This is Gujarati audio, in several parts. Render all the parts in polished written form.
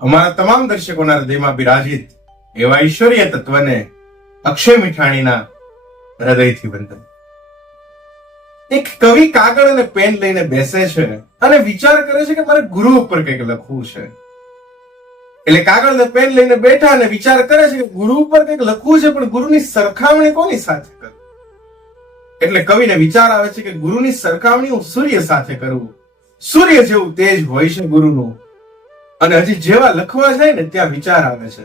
અમારા તમામ દર્શકોના હૃદયમાં બિરાજિત એવા ઈશ્વરીય તત્વને અક્ષય મીઠાણીના હૃદયથી વંદન. એક કવિ કાગળ અને પેન લઈને બેસે છે અને વિચાર કરે છે કે મારે ગુરુ ઉપર કંઈક લખવું છે. એટલે કાગળ અને પેન લઈને બેઠા અને વિચાર કરે છે કે ગુરુ ઉપર કંઈક લખવું છે, પણ ગુરુની સરખામણી કોની સાથે કરું? એટલે કવિને વિચાર આવે છે કે ગુરુની સરખામણી હું સૂર્ય સાથે કરું. સૂર્ય જેવું તેજ હોય છે ગુરુનું. અને હજી જેવા લખવા જાય ને ત્યાં વિચાર આવે છે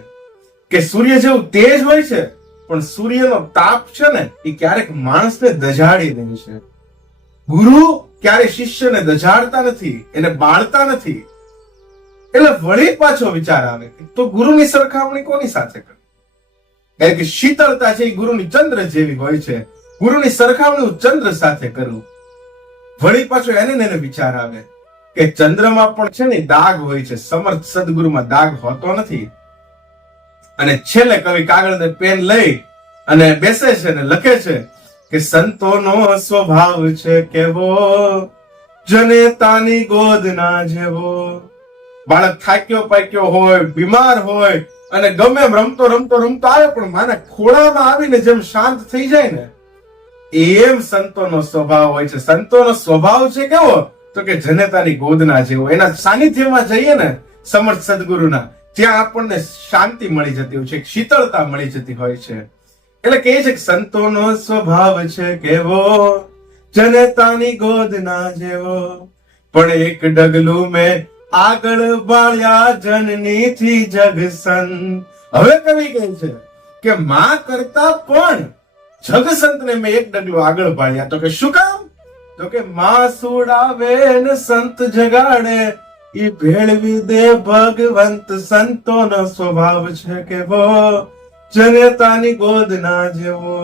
કે સૂર્ય જેવું તેજ હોય છે, પણ સૂર્યનો તાપ છે ને એ ક્યારેક માણસને દજાડી દે છે. ગુરુ ક્યારે શિષ્યને દજાડતા નથી, એને બાળતા નથી. એટલે વળી પાછો વિચાર આવે તો ગુરુની સરખામણી કોની સાથે કરું? કારણ કે શીતળતા છે એ ગુરુની ચંદ્ર જેવી હોય છે. ગુરુની સરખામણી હું ચંદ્ર સાથે કરું. વળી પાછો એને વિચાર આવે કે ચંદ્રમાં પણ છે ને દાગ હોય છે, સમર્થ સદગુરુમાં દાગ હોતો નથી. અને છેલ્લે કવિ કાગળ અને પેન લઈ અને બેસે છે અને લખે છે કે સંતોનો સ્વભાવ છે કેવો, જનેતાની ગોદના જેવો. બાળક થાક્યો પાક્યો હોય, બીમાર હોય અને ગમે એમ રમતો આવે, પણ માના ખોળામાં આવીને જેમ શાંત થઈ જાય ને એમ સંતોનો સ્વભાવ હોય છે. સંતોનો સ્વભાવ છે કેવો? તો કે જનેતાની ગોદના જેવો. એના સાનિધ્યમાં જઈએ ને સમર્થ સદગુરુના, ત્યાં આપણને શાંતિ મળી જતી હોય છે, શીતળતા મળી જતી હોય છે. એટલે કહે છે કે સંતોનો સ્વભાવ છે કેવો, જનેતાની ગોદના જેવો. પણ એક ડગલું મેં આગળ બાળ્યા જનનીથી જગ સંત. હવે કવિ કહે છે કે માં કરતા પણ જગસંતને મેં એક ડગલું આગળ બાળ્યા. તો કે શું કામ? તો કે માં સુડાવે ને સંત જગાડે, ઈ ભેળવી દે ભગવંત. સંતોનો સ્વભાવ છે કેવો, જનેતાની ગોદના જેવો.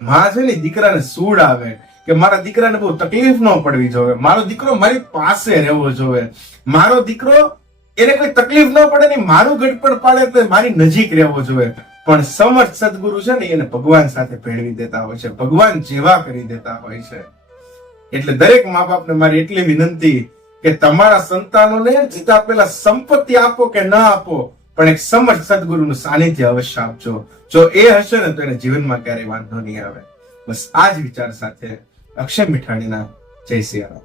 માં છે ને દીકરાને સુડાવે કે મારા દીકરાને બહુ તકલીફ ન પડવી જોઈએ, મારો દીકરો મારી પાસે રહેવો જોઈએ, મારો દીકરો એને કોઈ તકલીફ ન પડે ને મારું ગડપડ પાડે તો મારી નજીક રહેવો જોઈએ. પણ સમર્થ સદગુરુ છે ને એને ભગવાન સાથે ભેળવી દેતા હોય છે, ભગવાન જેવા કરી દેતા હોય છે. એટલે દરેક મા બાપને મારી એટલી વિનંતી કે તમારા સંતાનોને જીતા પહેલા સંપત્તિ આપો કે ના આપો, પણ એક સમર્થ સદગુરુનું સાનિધ્ય અવશ્ય આપજો. જો એ હશે ને તો એને જીવનમાં ક્યારેય વાંધો નહીં આવે. બસ આ જ વિચાર સાથે અક્ષય મીઠાણીના જય સિયારામ.